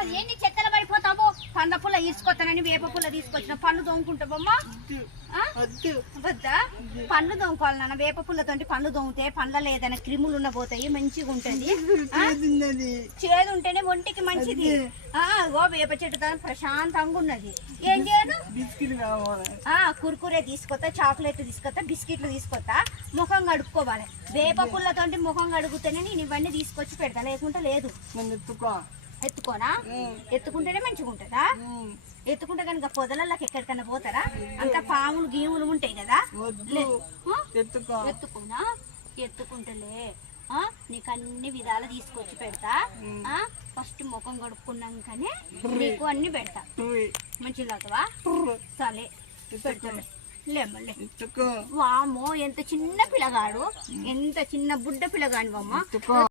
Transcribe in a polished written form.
అది ఏంటి చెత్తలు పడిపోతావు? పండ్ల పుల్ల తీసుకొస్తానని వేప పుల్ల తీసుకొచ్చిన పండ్లు తోముకుంటావమ్మా? వద్దా? పండ్లు తోముకోవాలి నాన్న. వేప పుల్లతోటి పండ్లు తోమితే పండ్లలో ఏదైనా క్రిములు ఉన్న పోతాయి, మంచిగా ఉంటది. చేదు ఉంటేనే ఒంటికి మంచిది. ఓ వేప చెట్టు ప్రశాంతంగా ఉన్నది. ఏం చేయదు? కుర్కురే తీసుకొస్తా, చాక్లెట్ తీసుకొస్తా, బిస్కెట్లు తీసుకొస్తా. ముఖం కడుక్కోవాలి. వేప పుల్లతోటి ముఖం కడుగుతేనే నేను ఇవన్నీ తీసుకొచ్చి పెడతా, లేకుంటే లేదు. ఎత్తుకోనా? ఎత్తుకుంటేనే మంచిగా ఉంటుందా? ఎత్తుకుంటే కనుక పొదలకి ఎక్కడికన్నా పోతారా? అంత పాములు గీములు ఉంటాయి కదా. ఎత్తుకోనా? ఎత్తుకుంటలే నీకు అన్ని విధాలు తీసుకొచ్చి పెడతా. ఫస్ట్ ముఖం కడుక్కున్నాకనే నీకు అన్ని పెడతా. మంచిలాగవా? సరే పెడతాడు. లేమల్లే. వామో ఎంత చిన్న పిల్లగాడు, ఎంత చిన్న బుడ్డ పిల్లగాడు అమ్మ.